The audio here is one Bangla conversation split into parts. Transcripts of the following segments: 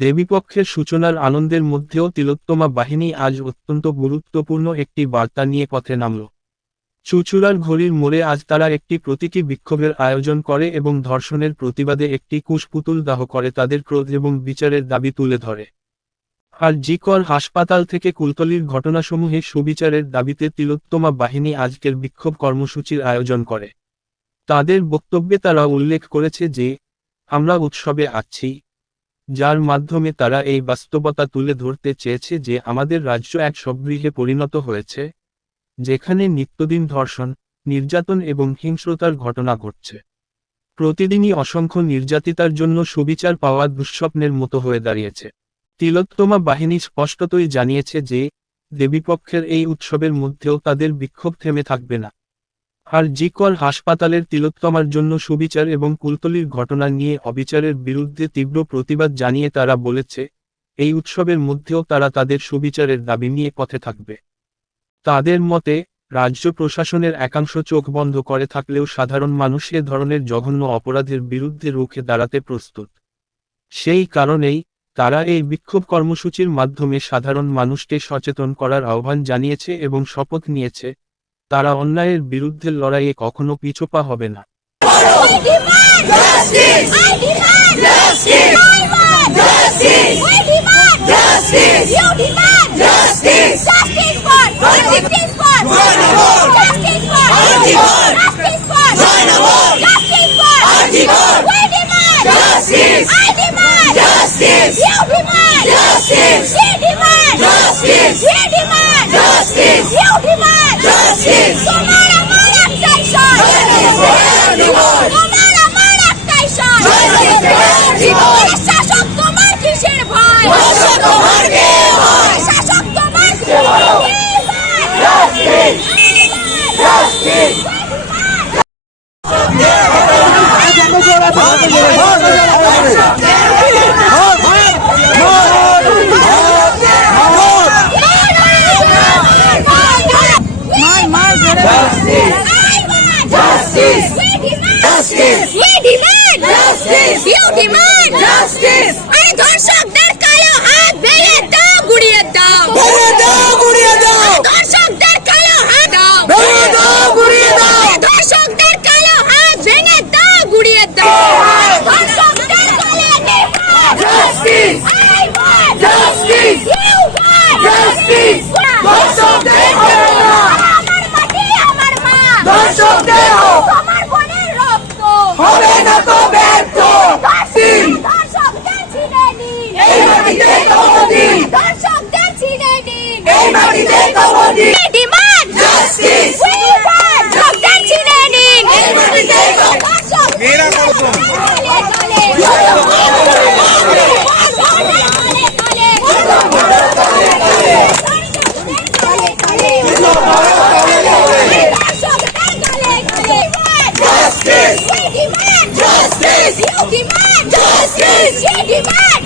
দেবীপক্ষের সূচনার আনন্দের মধ্যেও তিলোত্তমা বাহিনী আজ অত্যন্ত গুরুত্বপূর্ণ একটি বার্তা নিয়ে পথে নামল। চুচুড়ার ঘড়ির মোড়ে আজ তারা একটি প্রতীকী বিক্ষোভের আয়োজন করে এবং ধর্ষণের প্রতিবাদে একটি কুশপুতুল দাহ করে তাদের ক্রোধ এবং বিচারের দাবি তুলে ধরে। আর জিকর হাসপাতাল থেকে কুলতলির ঘটনাসমূহে সুবিচারের দাবিতে তিলোত্তমা বাহিনী আজকের বিক্ষোভ কর্মসূচির আয়োজন করে। তাদের বক্তব্যে তারা উল্লেখ করেছে যে, আমরা উৎসবে আছি যার মাধ্যমে তারা এই বাস্তবতা তুলে ধরতে চেয়েছে যে আমাদের রাজ্য এক সবগৃহে পরিণত হয়েছে, যেখানে নিত্যদিন ধর্ষণ, নির্যাতন এবং হিংস্রতার ঘটনা ঘটছে। প্রতিদিনই অসংখ্য নির্যাতিতার জন্য সুবিচার পাওয়া দুঃস্বপ্নের মতো হয়ে দাঁড়িয়েছে। তিলোত্তমা বাহিনী স্পষ্টতই জানিয়েছে যে দেবীপক্ষের এই উৎসবের মধ্যেও তাদের বিক্ষোভ থেমে থাকবে না। আর জিকর হাসপাতালের তিলোত্তমার জন্য সুবিচার এবং কুলতলির ঘটনা নিয়ে অবিচারের বিরুদ্ধে তীব্র প্রতিবাদ জানিয়ে তারা বলেছে, এই উৎসবের মধ্যেও তারা তাদের সুবিচারের দাবি নিয়ে পথে থাকবে। তাদের মতে, রাজ্য প্রশাসনের একাংশ চোখ বন্ধ করে থাকলেও সাধারণ মানুষ এ ধরনের জঘন্য অপরাধের বিরুদ্ধে রুখে দাঁড়াতে প্রস্তুত। সেই কারণেই, তারা এই বিক্ষোভ কর্মসূচির মাধ্যমে সাধারণ মানুষকে সচেতন করার আহ্বান জানিয়েছে এবং শপথ নিয়েছে তারা অন্যায়ের বিরুদ্ধে লড়াইয়ে কখনো পিছোপা হবে না। Justice. Justice! Justice! We demand justice! You demand justice! আরে দর্শকদের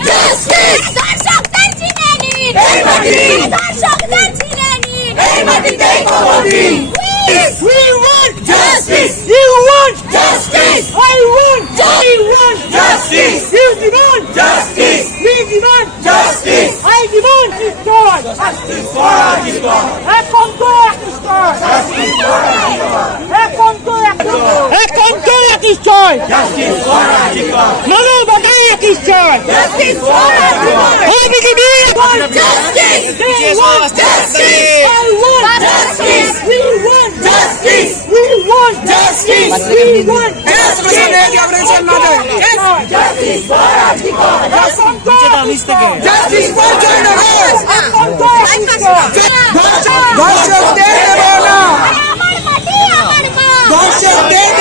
justice! destroy! Justice for our destroy! এখন তো একষ্টয়! Justice for our destroy! এখন তো একষ্টয়! এখন তো একষ্টয়! Justice for our destroy! মানবতাই একষ্টয়! Justice for our destroy! আমি কি দিয়ে want justice! They want justice! I want justice! We want justice! We want justice! We want justice! Justice for our destroy! Justice for journalists! ধর্ষকদের নেব না আমার মাটি আমার মা ধর্ষকদের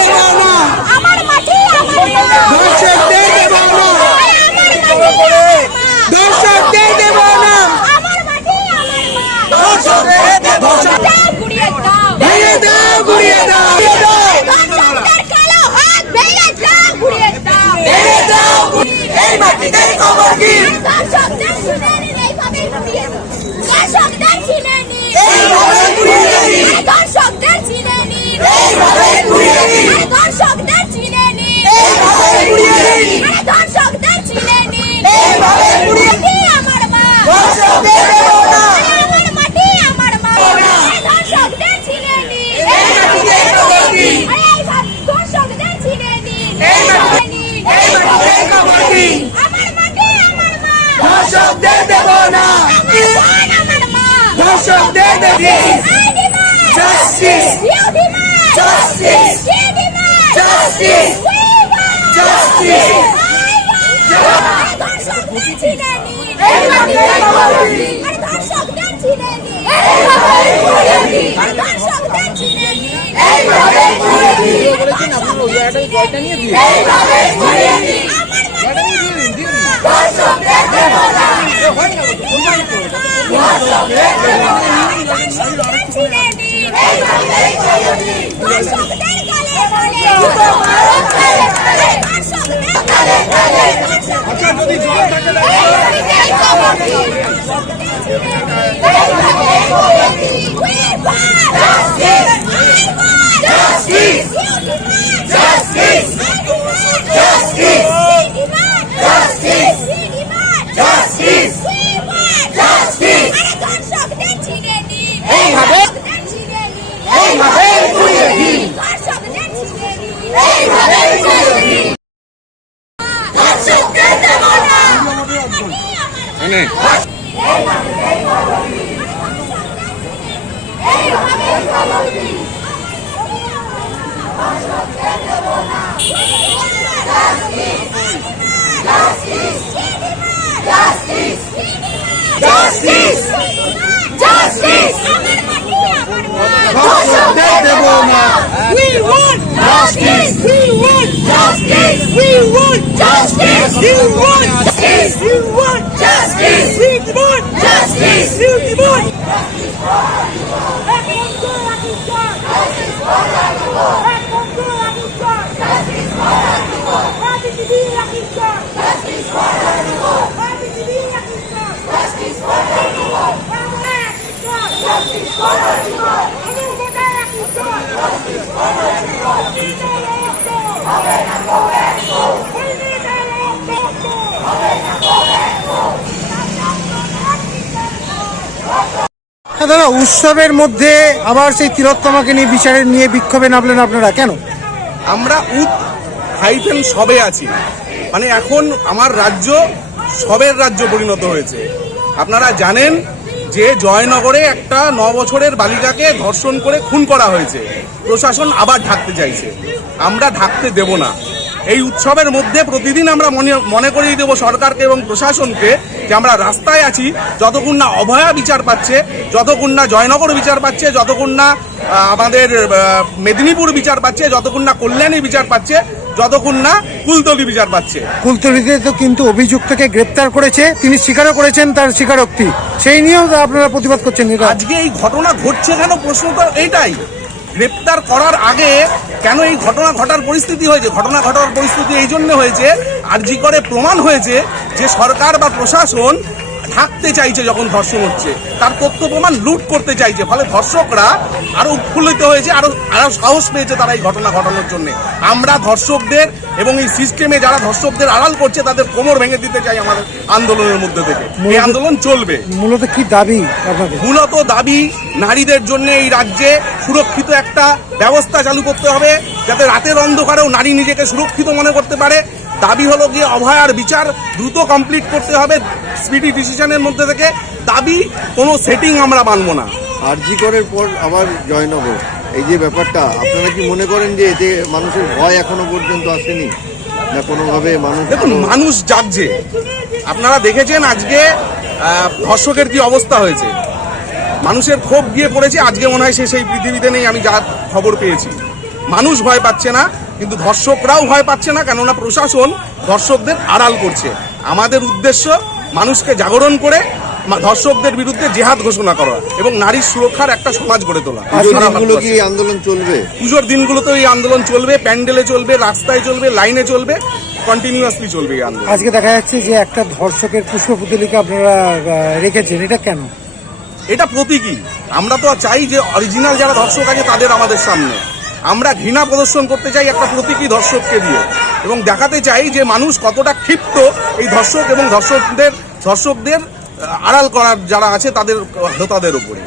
আরে দর্শকদের চিনে নিন আরে দর্শকদের চিনে নিন মাটি আমার মা আরে আমার মাটি আমার মা আরে দর্শকদের চিনে নিন আরে এই সব দর্শকদের চিনে নিন আমার মাটি আমার মা দর্শকদের দেব না আমার বোন আমার মা দর্শকদের দেব I demand Justice! You demand Justice! She demand Justice! We want Justice! I want আরে দর্শকদের চিনে নিন আরে দর্শকদের চিনে নিন আমার মাটি দর্শকদের দেব না দর্শকদের চিনে নিন দর্শকদের গালে গালে দর্শকদের গালে গালে দর্শকদের এইভাবে এইভাবে ঘুরিয়ে দিন এইভাবে ঘুরিয়ে দিন দর্শকদের দেব না Justice! Justice! দর্শকদের দেব না We want Justice! We want Justice! We want justice! You want justice! দাদা উৎসবের মধ্যে আবার সেই তিলোত্তমাকে নিয়ে বিচারের নিয়ে বিক্ষোভে নামলেন আপনারা কেন? আমরা হাইফেন সবে আছি। মানে এখন আমার রাজ্য সবের রাজ্য পরিণত হয়েছে। আপনারা জানেন যে জয়নগরে একটা ন বছরের বালিকাকে ধর্ষণ করে খুন করা হয়েছে। প্রশাসন আবার ঢাকতে চাইছে। আমরা ঢাকতে দেব না। এই উৎসবের মধ্যে প্রতিদিন আমরা মনে মনে করিয়ে দেবো সরকারকে এবং প্রশাসনকে যে আমরা রাস্তায় আছি, যতক্ষণ না অভয়া বিচার পাচ্ছে, যতক্ষণ না জয়নগর বিচার পাচ্ছে, যতক্ষণ না আমাদের মেদিনীপুর বিচার পাচ্ছে, যতক্ষণ না কল্যাণী বিচার পাচ্ছে যতক্ষণ না কুলতলি বিচার পাচ্ছে। কুলতলিতে তো কিন্তু অভিযুক্তকে গ্রেপ্তার করেছে তিনি স্বীকারও করেছেন তার স্বীকারোক্তি। সেই নিয়েও আপনারা প্রতিবাদ করছেন আজকে এই ঘটনা ঘটছে কেন? প্রশ্ন তো এইটাই। গ্রেপ্তার করার আগে কেন এই ঘটনা ঘটার পরিস্থিতি হয়েছে? ঘটনা ঘটার পরিস্থিতি এই জন্য হয়েছে আরজি করে প্রমাণ হয়েছে যে সরকার বা প্রশাসন ঢাকতে চাইছে যখন ধর্ষণ হচ্ছে তার তথ্য প্রমাণ লুট করতে চাইছে। ফলে ধর্ষকরা আরও উৎফুল্লিত হয়েছে আরও আরও সাহস পেয়েছে তারা এই ঘটনা ঘটানোর জন্য। আমরা ধর্ষকদের এবং এই সিস্টেমে যারা ধর্ষকদের আড়াল করছে তাদের কোমর ভেঙে দিতে চাই আমাদের আন্দোলনের মধ্যে থেকে। এই আন্দোলন চলবে। মূলত কি দাবি মূলত দাবি নারীদের জন্য এই রাজ্যে সুরক্ষিত একটা ব্যবস্থা চালু করতে হবে যাতে রাতের অন্ধকারেও নারী নিজেকে সুরক্ষিত মনে করতে পারে। দাবি হলো গিয়ে অভয়ার বিচার দ্রুত কমপ্লিট করতে হবে স্পিডি ডিসিশনের মধ্যে থেকে। দাবি কোনো সেটিং আমরা মানব না। আরজি করের পর আবার জয়নগর এই যে ব্যাপারটা আপনারা কি মনে করেন যে এতে মানুষের ভয় এখনও পর্যন্ত আসেনি? না কোনোভাবে মানুষ দেখুন মানুষ জাগছে। আপনারা দেখেছেন আজকে ধর্ষকের কি অবস্থা হয়েছে? মানুষের ক্ষোভ গিয়ে পড়েছে আজকে মনে হয় সে সেই পৃথিবীতে নেই আমি যা খবর পেয়েছি। মানুষ ভয় পাচ্ছে না কিন্তু ধর্ষকরাও ভয় পাচ্ছে না কেননা প্রশাসন ধর্ষকদের আড়াল করছে। আমাদের উদ্দেশ্য মানুষকে জাগরণ করে মা- ধর্ষকদের বিরুদ্ধে জেহাদ ঘোষণা করা এবং নারীর সুরক্ষার একটা সমাজ গড়ে তোলা। কি আন্দোলন চলবে? পুজোর দিনগুলোতে এই আন্দোলন চলবে প্যান্ডেলে চলবে রাস্তায় চলবে লাইনে চলবে কন্টিনিউয়াসলি চলবে এই আন্দোলন। আজকে দেখা যাচ্ছে যে একটা ধর্ষকের পুষ্পপুতলিকা আপনারা রেখেছেন এটা কেন? এটা প্রতীকী। আমরা তো চাই যে অরিজিনাল যারা ধর্ষক আছে তাদের আমাদের সামনে। আমরা ঘৃণা প্রদর্শন করতে চাই একটা প্রতীকী ধর্ষককে দিয়ে। এবং দেখাতে চাই যে মানুষ কতটা ক্ষিপ্ত এই ধর্ষক এবং ধর্ষকদের ধর্ষকদের, আড়াল করার যারা আছে তাদের হতাদের উপরে